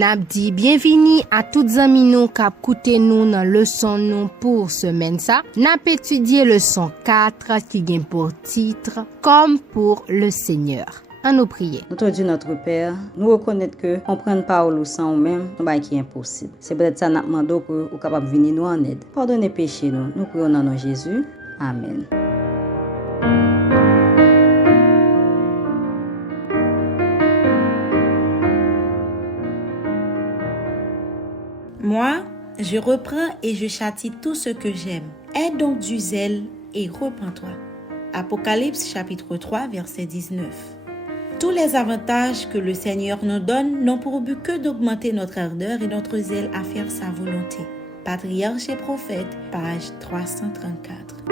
N'a dit bienvenue à toutes amis nous qui écouté nous dans leçon nous pour semaine ça. N'a étudié leçon 4 qui gagne pour titre comme pour le Seigneur. À nous prier. Notre Dieu, notre Père, nous reconnaître que comprendre parole ou sans nous-mêmes, c'est qui est impossible. C'est peut-être ça nous demandons pour nous capable venir nous en aide. Pardonnez péché nous. Nous prions dans nom de Jésus. Amen. Moi, je reprends et je châtie tout ce que j'aime. Aie donc du zèle et repens-toi. Apocalypse chapitre 3, verset 19. Tous les avantages que le Seigneur nous donne n'ont pour but que d'augmenter notre ardeur et notre zèle à faire sa volonté. Patriarche et prophète, page 334.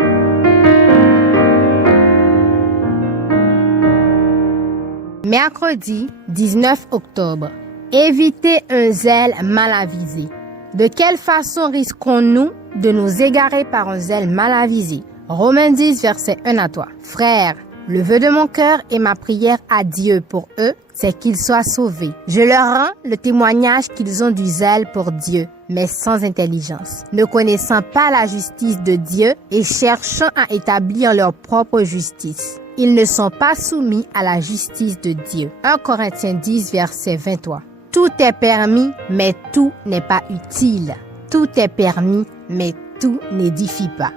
Mercredi 19 octobre. Évitez un zèle mal avisé. De quelle façon risquons-nous de nous égarer par un zèle mal avisé? Romains 10, verset 1 à 3. Frères, le vœu de mon cœur et ma prière à Dieu pour eux, c'est qu'ils soient sauvés. Je leur rends le témoignage qu'ils ont du zèle pour Dieu, mais sans intelligence, ne connaissant pas la justice de Dieu et cherchant à établir leur propre justice. Ils ne sont pas soumis à la justice de Dieu. 1 Corinthiens 10, verset 23. Tout est permis, mais tout n'est pas utile. Tout est permis, mais tout n'édifie pas.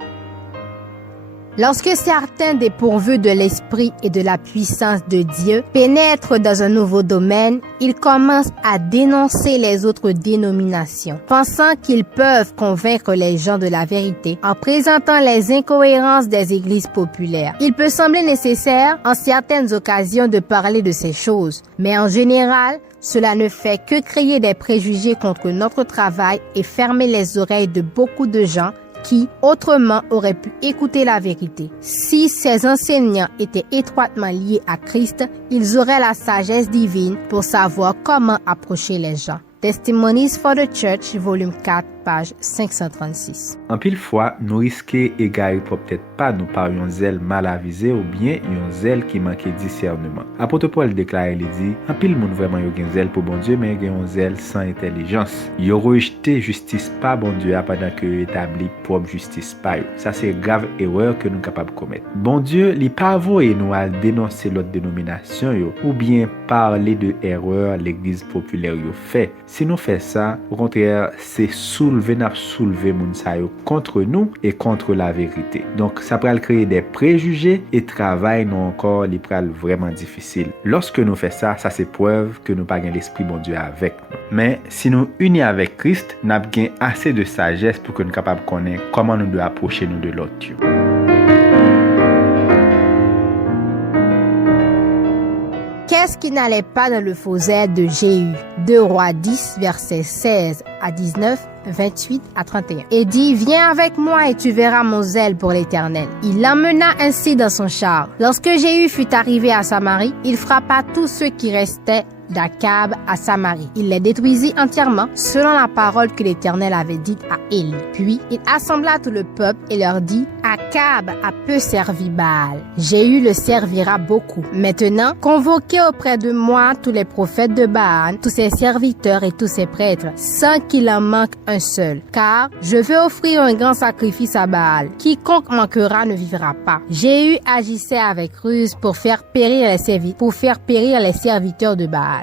Lorsque certains dépourvus de l'esprit et de la puissance de Dieu pénètrent dans un nouveau domaine, ils commencent à dénoncer les autres dénominations, pensant qu'ils peuvent convaincre les gens de la vérité en présentant les incohérences des églises populaires. Il peut sembler nécessaire en certaines occasions de parler de ces choses, mais en général, cela ne fait que créer des préjugés contre notre travail et fermer les oreilles de beaucoup de gens qui, autrement, auraient pu écouter la vérité. Si ces enseignants étaient étroitement liés à Christ, ils auraient la sagesse divine pour savoir comment approcher les gens. Testimonies for the Church, volume 4, page 536. En pile fois, nous risquons égarer pour peut-être pas nous par un zèle mal avisé ou bien un zèle qui manquait discernement. Apôtre Paul déclare, il dit, en pile moun vraiment yo gen zèle pour bon Dieu, mais yo un zèle sans intelligence. Yo rejeté justice pas bon Dieu pendant que yo établi propre justice pas yo. Ça c'est grave erreur que nous capable commettre. Bon Dieu, li pas voye nous à dénoncer l'autre dénomination yo ou bien parler de erreur l'église populaire yo fait. Si nous faisons ça, au contraire, c'est soulever moun sa yo contre nous et contre la vérité. Donc, ça peut créer des préjugés et travail nous encore, li pral vraiment difficile. Lorsque nous faisons ça, ça c'est preuve que nous pas gain l'esprit bon Dieu avec nous. Mais si nous unis avec Christ, nous avons gain assez de sagesse pour que nous capables connaître comment nous devons approcher nous de l'autre. Qu'est-ce qui n'allait pas dans le faux zèle de Jéhu? 2 Rois 10, versets 16 à 19, 28 à 31. Et dit, viens avec moi et tu verras mon zèle pour l'Éternel. Il l'emmena ainsi dans son char. Lorsque Jéhu fut arrivé à Samarie, il frappa tous ceux qui restaient d'Akab à Samarie. Il les détruisit entièrement, selon la parole que l'Éternel avait dite à Élie. Puis, il assembla tout le peuple et leur dit, Akab a peu servi Baal. Jéhu le servira beaucoup. Maintenant, convoquez auprès de moi tous les prophètes de Baal, tous ses serviteurs et tous ses prêtres, sans qu'il en manque un seul. Car je veux offrir un grand sacrifice à Baal. Quiconque manquera ne vivra pas. Jéhu agissait avec ruse pour faire périr les serviteurs de Baal.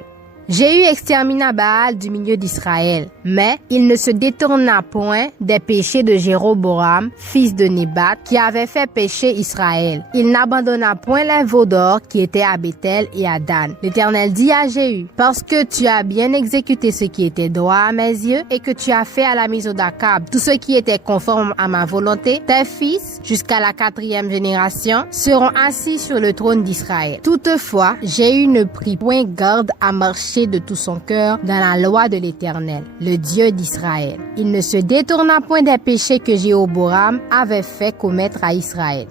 Jéhu extermina Baal du milieu d'Israël, mais il ne se détourna point des péchés de Jéroboam, fils de Nébat, qui avait fait pécher Israël. Il n'abandonna point les veaux d'or qui étaient à Béthel et à Dan. L'Éternel dit à Jéhu, parce que tu as bien exécuté ce qui était droit à mes yeux et que tu as fait à la maison d'Akab tout ce qui était conforme à ma volonté, tes fils, jusqu'à la 4e génération, seront assis sur le trône d'Israël. Toutefois, Jéhu ne prit point garde à marcher de tout son cœur dans la loi de l'Éternel, le Dieu d'Israël. Il ne se détourna point des péchés que Jéroboam avait fait commettre à Israël.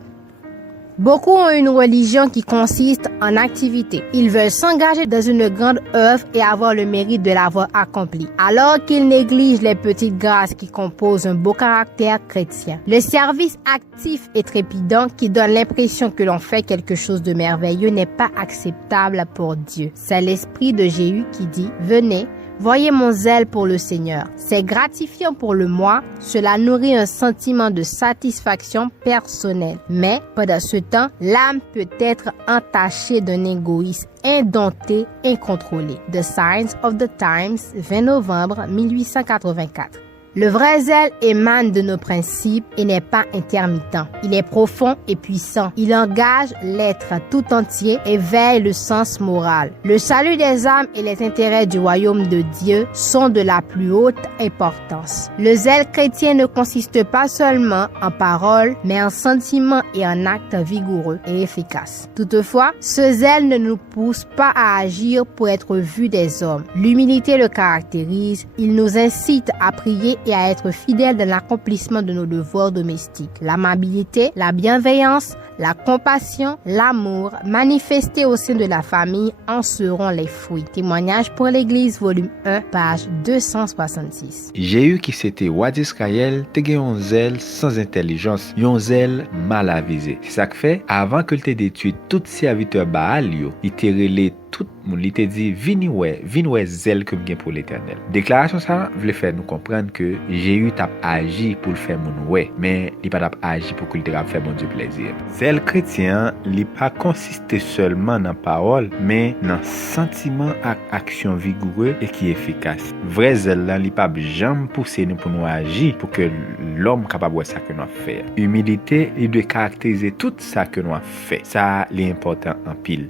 Beaucoup ont une religion qui consiste en activité. Ils veulent s'engager dans une grande œuvre et avoir le mérite de l'avoir accomplie, alors qu'ils négligent les petites grâces qui composent un beau caractère chrétien. Le service actif et trépidant qui donne l'impression que l'on fait quelque chose de merveilleux n'est pas acceptable pour Dieu. C'est l'esprit de Jéhu qui dit « Venez, Voyez mon zèle pour le Seigneur. C'est gratifiant pour le moi, cela nourrit un sentiment de satisfaction personnelle. Mais pendant ce temps, l'âme peut être entachée d'un égoïsme indompté, incontrôlé. The Signs of the Times, 20 novembre 1884. Le vrai zèle émane de nos principes et n'est pas intermittent. Il est profond et puissant. Il engage l'être tout entier et veille le sens moral. Le salut des âmes et les intérêts du royaume de Dieu sont de la plus haute importance. Le zèle chrétien ne consiste pas seulement en paroles, mais en sentiments et en actes vigoureux et efficaces. Toutefois, ce zèle ne nous pousse pas à agir pour être vu des hommes. L'humilité le caractérise. Il nous incite à prier et à être fidèles dans l'accomplissement de nos devoirs domestiques. L'amabilité, la bienveillance, la compassion, l'amour manifestés au sein de la famille en seront les fruits. Témoignage pour l'Église, volume 1, page 266. Jéhu qui c'était roi d'Israël, te gen yon zèle sans intelligence, yon zèle mal avisé. C'est ça que fait, avant que te détruit tout serviteur Baal yo, il te relé tout moun, il te dit vini ouais zèle que m'gen pour l'Éternel. Déclaration ça voulait faire nous comprendre que Jéhu t'a agi pour le faire moun ouais, mais il pas t'a agi pour qu'il te faire bon Dieu plaisir. Zèle chrétien, il pas consisté seulement dans parole, mais dans sentiment et action vigoureux et qui efficace. Vrai zèle là, il pas jamais pousser nous pour nous agir pour que l'homme capable de ça que nous fait. Humilité, il doit caractériser tout ça que nous fait. Ça, c'est important en pile.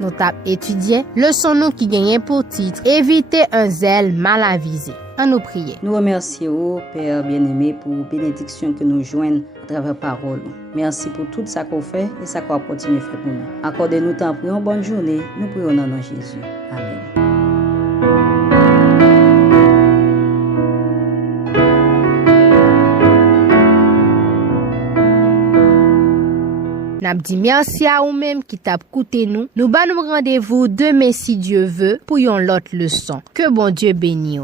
Nous avons étudié leçon nous qui gagnait pour titre éviter un zèle mal avisé. À nous prier. Nous remercions, Père bien-aimé, pour bénédiction que nous joignons à travers parole. Merci pour tout ça qu'on fait et ça qu'on continue à faire pour nous. Accordez-nous temps pour une bonne journée. Nous prions dans le nom de Jésus. Amen. N'a dit merci à vous-même qui t'a écouté nous. Nous ba nous rendez-vous demain si Dieu veut pour une autre leçon. Que bon Dieu bénisse.